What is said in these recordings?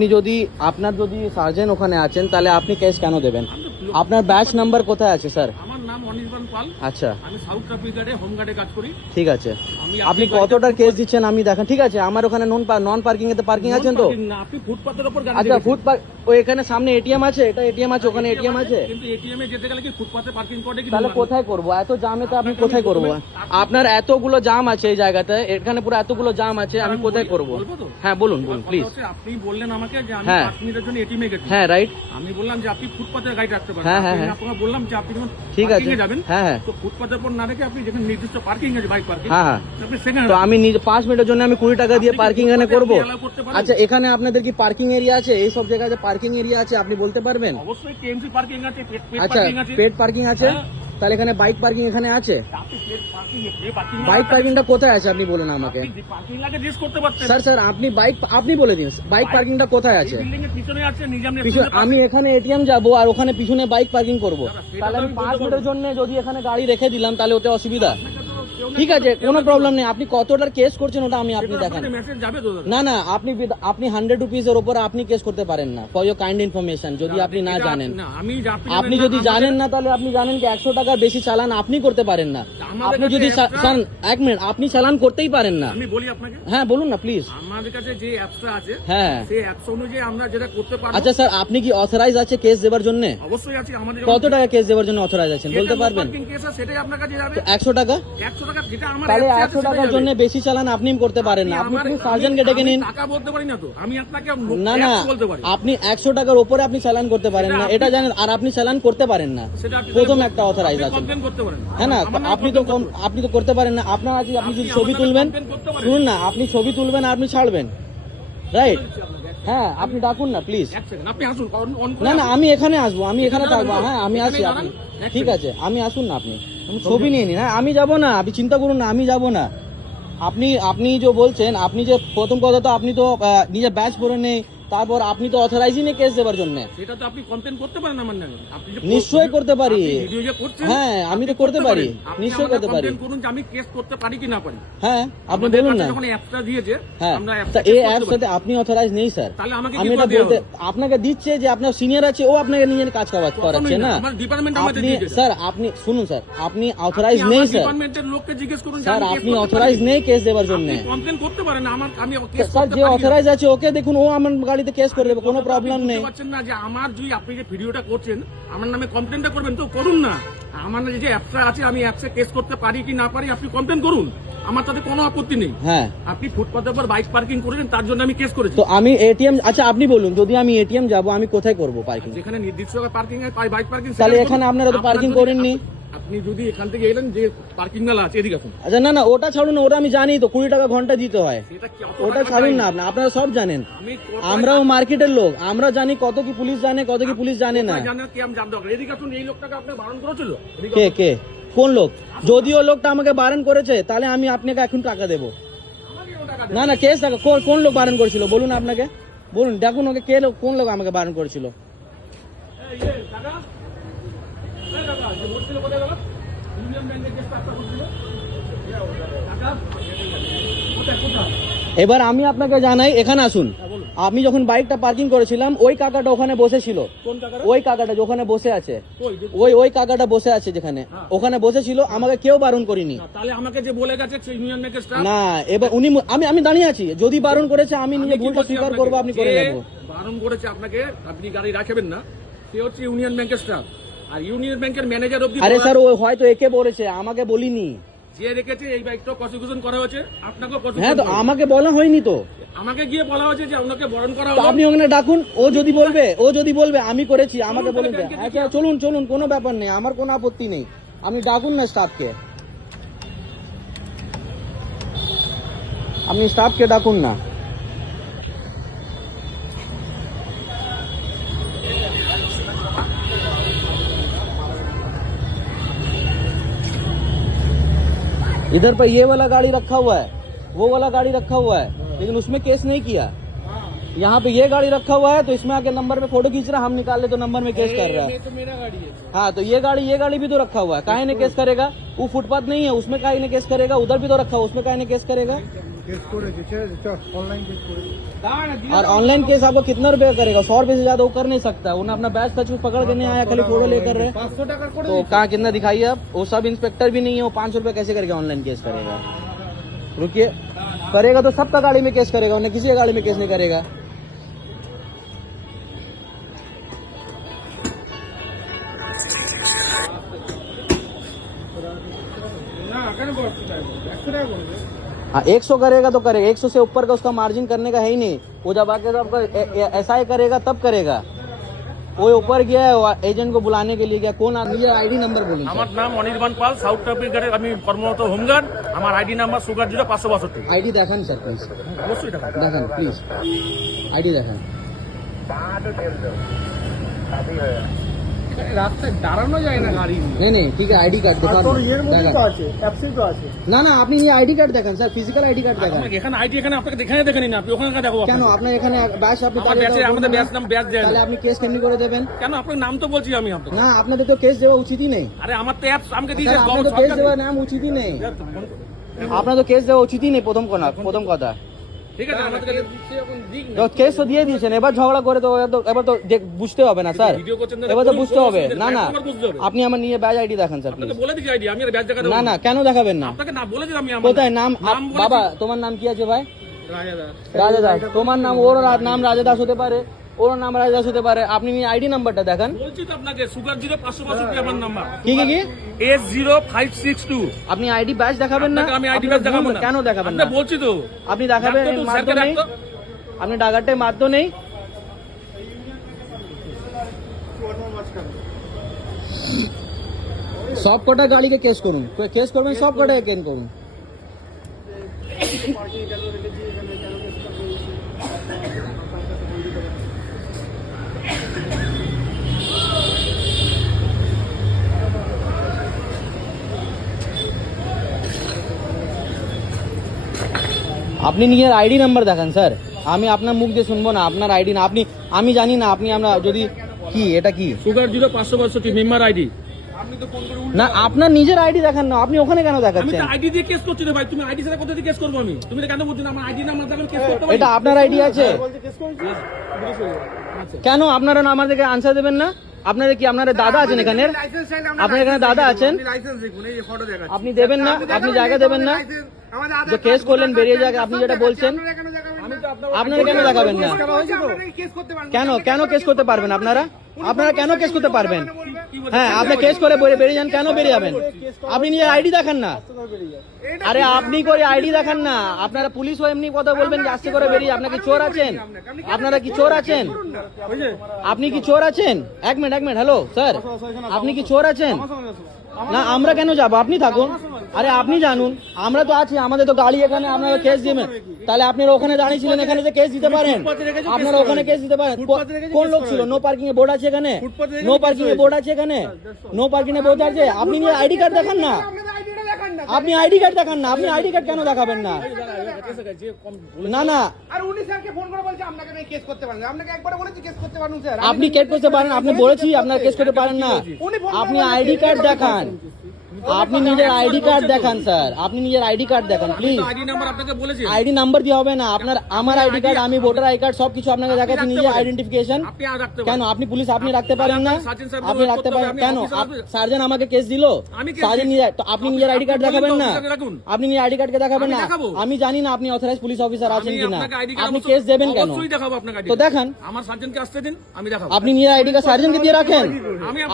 আপনি যদি আপনার যদি সার্জেন্ট ওখানে আছেন তাহলে আপনি কেস কেন দেবেন? আপনার ব্যাচ নাম্বার কোথায় আছে স্যার? আমার নাম অনির্বাণ পাল। আচ্ছা, আমি সাউথ ট্রাফিক গার্ডে হোম গার্ডে কাজ করি। ঠিক আছে, আপনি কতটা কেস দিচ্ছেন আমি দেখেন। ঠিক আছে, আমার ওখানে নন পার্কিং এতে পার্কিং আছেন তো? না, আপনি ফুটপাতের উপর গাড়ি আচ্ছা, রেখেছেন। ফুটপাথ ওই এখানে সামনে এটিএম আছে, এটা এটিএম আছে, ওখানে এটিএম আছে, কিন্তু এটিএম এ যেতে গেলে কি ফুটপাতে পার্কিং করে কি? তাহলে কোথায় করব? এত জামে তো আপনি কোথায় করব? আপনার এতগুলো জাম আছে এই জায়গাতে, এখানে পুরো এতগুলো জাম আছে, আমি কোথায় করব? বলবো তো? হ্যাঁ বলুন বলুন প্লিজ। আপনি বললেন আমাকে যে আমি হ্যাঁ। 5 মিনিটের জন্য এটিএম এ গেছি। হ্যাঁ রাইট, আমি বললাম যে আপনি ফুটপাতে গাড়ি রাখতে পারেন। হ্যাঁ, হ্যাঁ, আমি হ্যাঁ। আপনাকে বললাম যে আপনি যখন ঠিক আছে, পার্কিং এ যাবেন, হ্যাঁ হ্যাঁ তো ফুটপাতের উপর না রেখে আপনি যেখানে নির্দিষ্ট পার্কিং আছে, বাইক পার্কিং, হ্যাঁ হ্যাঁ, আপনি সেখানে তো আমি নিজে 5 মিনিটের জন্য আমি 20 টাকা দিয়ে পার্কিং এখানে করব? করতে পারেন। আচ্ছা, এখানে আপনাদের কি পার্কিং এরিয়া আছে? এই সব জায়গায় পার্কিং এরিয়া আছে, আপনি বলতে পারবেন? অবশ্যই টিএমসি পার্কিং আছে, পেট আচ্ছা, পার্কিং আছে। পেড পার্কিং আছে, হ্যাঁ। তাহলে এখানে বাইক পার্কিং এখানে আছে? আপনি পেট পার্কিং বাইক পার্কিংটা কোথায় আছে আপনি বলেন আমাকে। পার্কিং লাগে জিজ্ঞেস করতে পারতেন। স্যার আপনি বলে দিন বাইক পার্কিংটা কোথায় আছে? বিল্ডিং এর পিছনে আছে, নিজাম পিছনে আমি এখানে এটিএম যাব আর ওখানে পিছনে বাইক পার্কিং করব, তাহলে আমি 5 মিনিটের জন্য যদি এখানে গাড়ি রেখে দিলাম তাহলে ওতে অসুবিধা? ঠিক আছে, কোনো প্রবলেম নেই, আপনি কতটার কেস করছেন ওটা আমি আপনি দেখান। মেসেজ যাবে তো? না না, আপনি 100 রুপিজের উপরে আপনি কেস করতে পারেন না, ফর ইউর কাইন্ড ইনফরমেশন, যদি আপনি না জানেন। না, আপনি যদি জানেন না তাহলে আপনি জানেন কি 100 টাকার বেশি চালান আপনি করতে পারেন না। আপনি যদি স্যার 1 মিনিট, আপনি চালান করতেই পারেন না। আমি বলি আপনাকে। হ্যাঁ বলুন না প্লিজ। আমাদের কাছে যে অ্যাপসটা আছে, হ্যাঁ, সেই অ্যাপস অনুযায়ী আমরা যেটা করতে পারবো। আচ্ছা স্যার, আপনি কি অথরাইজ আছে কেস দেওয়ার জন্য? অবশ্যই আছে। আমাদের কত টাকা কেস দেওয়ার জন্য অথরাইজ আছেন বলতে পারবেন? পার্কিং কেস আছে, সেটাই আপনার কাছে যাবে। 100 টাকা? 100 টাকা যেটা আমার তাহলে অ্যাপসে আছে 100 সেটাই টাকার যাবে। জন্য বেশি চালান আপনি করতে পারেন না, আপনি আমার- সার্জেন্টকে ডেকে নিন। আমি টাকা বলতে পারি না তো, আমি আপনাকে না না, অ্যাপস বলতে পারি। আপনি 100 টাকার উপরে আপনি চালান করতে পারেন না, এটা জানেন, আর আপনি চালান করতে পারেন না। সেটা আপনি প্রথম একটা অথরাইজ আছে, কমপ্লেইন করতে পারেন। হ্যাঁ না? আমার নামে আপনি তো করতে পারেন না। আপনার আছে, আপনি যদি আপনি ছবি আমার তুলবেন, নামে complaint করতে পারেন। শুনুন না, আপনি ছবি তুলবেন আর আপনি ছাড়বেন, রাইট? হ্যাঁ, আপনি ডাকুন না প্লিজ। এক সেকেন্ড, আপনি আসুন, অন করে না না, আমি এখানে আসবো, আমি এখানে এখানে থাকবো। দাঁড়ান, হ্যাঁ আমি এখানে আসি, দাঁড়ান, আপনি এক ঠিক আছে, আমি আসুন না, আপনি ছবি নিয়ে নিন। হ্যাঁ আমি যাব না, আপনি চিন্তা করুন না, আমি যাব না। আপনি যে বলছেন, আপনি যে প্রথম কথা তো আপনি তো নিজে ব্যাচ পরে নেই, তারপর আপনি তো অথরাইজই নেই কেস দেওয়ার জন্য। সেটা তো আপনি কমপ্লেইন করতে পারেন আমার নামে। আপনি যে নিশ্চয়ই করতে পারি। আপনি ভিডিও যে করছেন, হ্যাঁ আমি তো আপনি করতে পারি, আপনি নিশ্চয়ই আমাকে করতে পারি। complaint করুন যে আমি কেস করতে পারি কি না পারি। হ্যাঁ আপনি আমাদের বলুন কাছে না। যখন অ্যাপসটা দিয়েছে, হ্যাঁ, আমরা তা অ্যাপসটা এই করতে অ্যাপস পারি। সাথে আপনি অথরাইজ নেই স্যার। তাহলে আমাকে আমি কি এটা করে দেওয়া বলতে হবে? আপনাকে দিচ্ছে যে আপনার সিনিয়র আছে, ও আপনাকে নিজের কাজ করাচ্ছে না। আমার ডিপার্টমেন্ট আমাদের আপনি দিয়েছে। স্যার, আপনি শুনুন স্যার, আপনি অথরাইজ আপনি নেই আমার স্যার। ডিপার্টমেন্টের লোককে জিজ্ঞেস করুন যে স্যার আমি case আপনি করতে অথরাইজ পারি। নেই কেস দেওয়ার জন্য। আপনি কমপ্লেইন করতে পারেন না, আমি কেস স্যার করতে যে পারি না। অথরাইজ আছে ওকে দেখুন, ও আমার গাড়িতে কেস করে দেবে, কোনো আপনি প্রবলেম বুঝতে নেই। পারছেন না যে আমার যদি আপনি যে ভিডিওটা করছেন আমার নামে কমপ্লেনটা করবেন, তো করুন না। আমার যে অ্যাপসটা আছে, আমি অ্যাপসে কেস করতে পারি কি না পারি আপনি কমপ্লেন করুন, আমার তাতে কোনো আপত্তি নেই। হ্যাঁ, আপনি ফুটপাতের উপর বাইক পার্কিং করেছেন, তার জন্য আমি কেস করেছি। তো আমি এটিএম, আচ্ছা আপনি বলুন, যদি আমি এটিএম যাব আমি কোথায় করব পার্কিং? যেখানে নির্দিষ্ট পার্কিং এ বাইক পার্কিং, তাহলে এখানে আপনারা তো পার্কিং করেননি। আপনি যদি এখান থেকে এলেন যে পার্কিং নালা আছে, এদিকে আসুন। আচ্ছা না না, ওটা ছাড়ুন, ওটা আমি জানি তো 20 টাকা ঘন্টা দিতে হয়, সেটা কি অত ওটা টাকা ছাড়ুন চাই? না। আপনারা সব জানেন, আমি আমরাও মার্কেটের লোক, আমরা জানি কত কি পুলিশ জানে, কত কি পুলিশ জানে না। জানেন কি আমি জানতে পারি? এদিকে আসুন, এই লোকটাকে আপনি বারণ করেছিল। এদিকে কে আসুন। কে কোন লোক? যদিও লোকটা আমাকে বারণ করেছে তাহলে আমি আপনাকে এখন টাকা দেবো। আমাকে কেন টাকা দেবেন? না না, কেস টাকা কোন লোক বারণ করেছিল বলুন, আপনাকে বলুন, দেখুন ওকে কে লোক, কোন লোক আমাকে বারণ করেছিল। এই টাকা, এই টাকা, যে বলছিল কোথায় গেল? ইউনিয়ন ব্যাংকের যে স্টাফটা বলছিল, টাকা কোথায়? এবার আমি আপনাকে জানাই, এখানে আসুন। হ্যাঁ, বলুন। আমি যখন বাইকটা পার্কিং করেছিলাম, ওই কাকাটা ওখানে বসেছিল, কোন টাকাটা? ওই কাকাটা যেখানে বসে আছে, কই? ওই কাকাটা বসে আছে যেখানে, হ্যাঁ। ওখানে বসেছিল, আমাকে কেউ বারণ করিনি। না, তাহলে আমাকে যে বলে গেছে সেই ইউনিয়ন ব্যাংকের স্টাফ, না, এবার আমি দাঁড়িয়ে আছি, যদি বারণ করেছে আমি নিজে ভুলটা স্বীকার করবো, আপনি করে যে নেবো। বারণ করেছে আপনাকে, আপনি গাড়ি রাখবেন না, সে হচ্ছে ইউনিয়ন ব্যাংকের স্টাফ। আর ইউনিয়ন ব্যাংকের ম্যানেজার অবধি আরে বলা- স্যার, ও হয়তো একে বলেছে, আমাকে বলিনি। যে রেখেছে এই বাইকটা প্রসিকিউশন করা হয়েছে, আপনাকেও হ্যাঁ, prosecution তো করা হয়েছে। আমাকে বলা হয়নি তো। আমাকে গিয়ে বলা হয়েছে যে আপনাকে বরণ করা তো হলো। আপনি ওখানে ডাকুন, ও যদি বলবে আমি করেছি, আমাকে বলে দেন। ব্যাংকে আচ্ছা চলুন, কোনো ব্যাপার নেই, আমার কোনো আপত্তি নেই। আপনি ডাকুন না স্টাফকে, আপনি স্টাফকে ডাকুন না। इधर पर ये वाला गाड़ी रखा हुआ है, वो वाला गाड़ी रखा हुआ है, लेकिन उसमें केस नहीं किया। यहाँ पे ये गाड़ी रखा हुआ है, तो इसमें आके नंबर पे फोटो खींच रहा है, हम निकाल ले तो नंबर में केस कर रहा है। तो मेरा गाड़ी है। हाँ, तो ये गाड़ी भी तो रखा हुआ है, काहे ने केस करेगा? वो फुटपाथ नहीं है, उसमें काहे ने केस करेगा? उधर भी तो रखा हुआ, उसमें काहे ने केस करेगा? केस করেছে চল অনলাइन केस করেছে और ऑनलाइन केस आपको कितना रुपया करेगा? 100 रुपए से ज्यादा वो कर नहीं सकता। उन्हें अपना बैच सच पकड़ के नहीं आया, खाली फोटो लेकर रहे। 500 টাকা করে तो कहाँ कितना दिखाइए आप? वो सब इंस्पेक्टर भी नहीं है, वो 500 रुपए कैसे करके ऑनलाइन केस करेगा? रुकिए, करेगा तो सबका गाड़ी में केस करेगा, उन्हें किसी की गाड़ी में केस नहीं करेगा। না কেন করতে চাইবো 100 টাকা করবে हाँ 100 करेगा तो करेगा, 100 से ऊपर का उसका मार्जिन करने का है ही नहीं। वो जब आके आपका ऐसा ही करेगा तब करेगा। वो ऊपर गया है, एजेंट को बुलाने के लिए गया। कौन आदमी? आईडी नंबर बोलिए। আমার নাম অনির্বাণ পাল, সাউথ ট্রাফিক গার্ডে আমি কর্মরত হোমগার্ড। আমার আইডি নাম্বার সুগার 0562। आईडी देखान सर प्लीज, অবশ্যই টাকা देखान प्लीज, आईडी देखान। রাস্তায় দাঁড়ানো যায় না গাড়ি নিয়ে। नहीं नहीं ठीक है, आईडी कार्ड दिखा তোর ইয়ের মধ্যে তো देखान। আছে অ্যাপসেই তো আছে ना ना আপনি ये आईडी कार्ड देखान सर, फिजिकल आईडी कार्ड देखान। আপনাকে এখানে আইডি এখানে আপনাকে দেখানে দেখেনি না, আপনি ওখানে দেখো। কেন আপনার এখানে ব্যাচ আপনি আমার ব্যাচে আমাদের ব্যাচ নাম ব্যাচ দেয় তাহলে না। আপনি কেস কেমনি করে দেবেন? কেন আপনার নাম তো বলছি আমি আপনাকে। না আপনাদের তো কেস দেওয়া উচিতই নেই। আরে আমার তো অ্যাপস আমাকে দিয়েছে স্যার, আপনাদের তো কেস দেওয়ার নাম উচিতই নেই। আপনার তো কেস দেওয়া উচিতই নেই প্রথম কথা। ঠিক আছে আমাদের দিচ্ছে এখন দিক না। তো কেস তো দিয়ে দিয়েছেন, এবার ঝগড়া করে তো এবার তো বুঝতে হবে না স্যার, ভিডিও করছেন এবার তো বুঝতে হবে। না না একবার বুঝতে হবে। আপনি আমার নিয়ে ব্যাচ আইডি দেখান স্যার আপনাকে প্লিজ। বলে দিচ্ছি আইডি, আমি আর ব্যাচ দেখাতে না না কেন দেখাবেন না? আপনাকে না বলে দিলাম আমি আমার কোথায় নাম? বলেছি। বাবা তোমার নাম কি আছে ভাই? রাজা দাস। রাজা দাস। তোমার নাম, ওর নাম রাজা দাস হতে পারে, ওর নাম রাজা দাস হতে পারে। আপনি আইডি নাম্বারটা দেখান। বলছি তো আপনাকে সুগার 0562 আমার নাম্বার। কি কি কি? S0562। আপনি আইডি ব্যাচ দেখাবেন না? আপনাকে আমি আইডি ব্যাচ দেখাবো না। কেন দেখাবেন না? আপনি বলছি তো আপনি দেখাবেন, ডাকতো তো, মারতো স্যারকে নেই, ডাকতো। আপনি ডাকারটাই মারতো নেই। সব কটা গাড়িকে কেস করুন, কেস করবেন সব কটাকে কেন করুন। আপনি নিজের আইডি নাম্বার দেখান স্যার, আমি আপনার মুখ দিয়ে শুনবো না। আপনার আইডি না, আপনি, আমি জানি না আপনি, আমরা যদি কি এটা কি সুগার 0562 মেম্বার আইডি। না, আপনার নিজের আইডি দেখান না, আপনি ওখানে কেন আমি দেখাচ্ছেন? তো আইডি দিয়ে কেস করছি রে ভাই, তুমি আইডি ছাড়া কোথা থেকে কেস করব আমি? তুমি তো কেন বলছো না আমার আইডি নাম্বার দিয়ে কেস করতে পারি? এটা আপনার আইডি আছে? আচ্ছা। কেন আপনারা না আমাদেরকে আনসার দেবেন না? আপনাদের কি, আপনাদের দাদা আছেন এখানে? আপনার এখানে দাদা আছেন, লাইসেন্স দেখুন, এই যে ফটো দেখাচ্ছি। আপনি দেবেন না? আপনি জায়গা দেবেন না? যে কেস করলেন বেরিয়ে যাক, আপনি যেটা বলছেন, আমি তো আপনারা কেন দেখাবেন না? কেন কেন কেস করতে পারবেন আপনারা? আপনারা কেন কেস করতে পারবেন? হ্যাঁ, আপনি কেস করে বেরিয়ে যান, কেন বেরিয়ে যাবেন? আপনি নিজের আইডি দেখান না। আরে আপনি করে আইডি দেখান না। আপনারা পুলিশ হয়ে এমনি কথা বলবেন যে আস্তে করে বেরিয়ে, আপনারা কি চোর আছেন? আপনারা কি চোর আছেন? আপনি কি চোর আছেন? এক মিনিট হ্যালো স্যার, আপনি কি চোর আছেন? না আমরা কেন যাবো, আপনি থাকুন। আরে আপনি জানুন, আমরা তো আছি, আমাদের তো গাড়ি এখানে, আপনারা কেস দিবেন। তাহলে আপনারা ওখানে দাঁড়িয়েছিলেন, এখানে যে কেস দিতে পারেন, আপনারা ওখানে কেস দিতে পারেন। কোন লোক ছিল? নো পার্কিং এ বোর্ড আছে এখানে, নো পার্কিং এ বোর্ড আছে এখানে, নো পার্কিং এ বোর্ড আছে। আপনি নিয়ে আইডি কার্ড দেখান না, আপনি আইডি কার্ড দেখান না, আপনি আইডি কার্ড কেন দেখাবেন না? না না আর উনি স্যারকে ফোন করে বলছে আপনাকে আমি কেস করতে পারেন। আপনাকে একবার বলেছি কেস করতে পারেন স্যার। আপনি কেস করতে পারেন, আপনি বলেছি আপনার কেস করতে পারেন না। আপনি আইডি কার্ড দেখান, আপনি নিজের আইডি কার্ড দেখান স্যার, আপনি নিজের আইডি কার্ড দেখান প্লিজ। আইডি নাম্বার আপনাকে বলেছি। আইডি নাম্বার দিয়ে হবে না আপনার, আমার আইডি কার্ড, আমি ভোটার আই কার্ড সবকিছু আপনাকে দেখাচ্ছি, নিজের আইডেন্টিফিকেশন। আপনি আর রাখতে কেন আপনি পুলিশ, আপনি রাখতে পারেন না? আপনি রাখতে পারেন কেন? সার্জন আমাকে কেস দিল, সার্জন আপনি নিজের আইডি কার্ড দেখাবেন না? আপনি নিজের আইডি কার্ডকে দেখাবেন না? আমি জানি না আপনি অথরাইজ পুলিশ অফিসার আছেন কিনা, আপনি কেস দেবেন কেন? অবশ্যই দেখাবো আপনাকে আইডি। তো দেখান, আমার সার্জনকে আসতে দিন, আমি দেখাবো। আপনি নিজের আইডি কার্ড সার্জনকে দিয়ে রাখেন,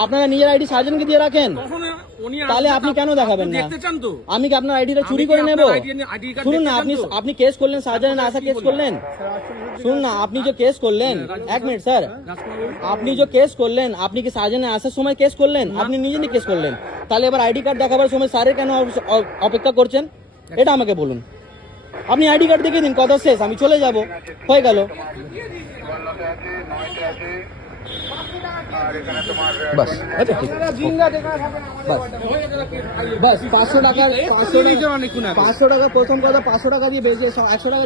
আপনারা নিজের আইডি সার্জনকে দিয়ে রাখেন, তখন উনি তাহলে আপনি কেন দেখাবেন না? দেখতে চান তো? আমি কি আপনার আইডিটা চুরি করে নেব? আইডি কার্ড শুনুন না, আপনি কেস করলেন, সার্জনের আশা কেস করলেন। শুনুন না, আপনি যে কেস করলেন, এক মিনিট স্যার, আপনি যে কেস করলেন, আপনি কি সার্জনের আসার সময় কেস করলেন? আপনি নিজে কেস করলেন, তাহলে এবার আইডি কার্ড দেখাবার সময় স্যারের কেন অপেক্ষা করছেন? এটা আমাকে বলুন। আপনি আইডি কার্ড দেখিয়ে দিন, কথা শেষ, আমি চলে যাব, হয়ে গেল। বাস আচ্ছা ঠিক আছে, বাস 500 টাকা, 500 টাকা প্রথম কথা, 500 টাকা দিয়ে বেশি, 100 টাকা দিয়ে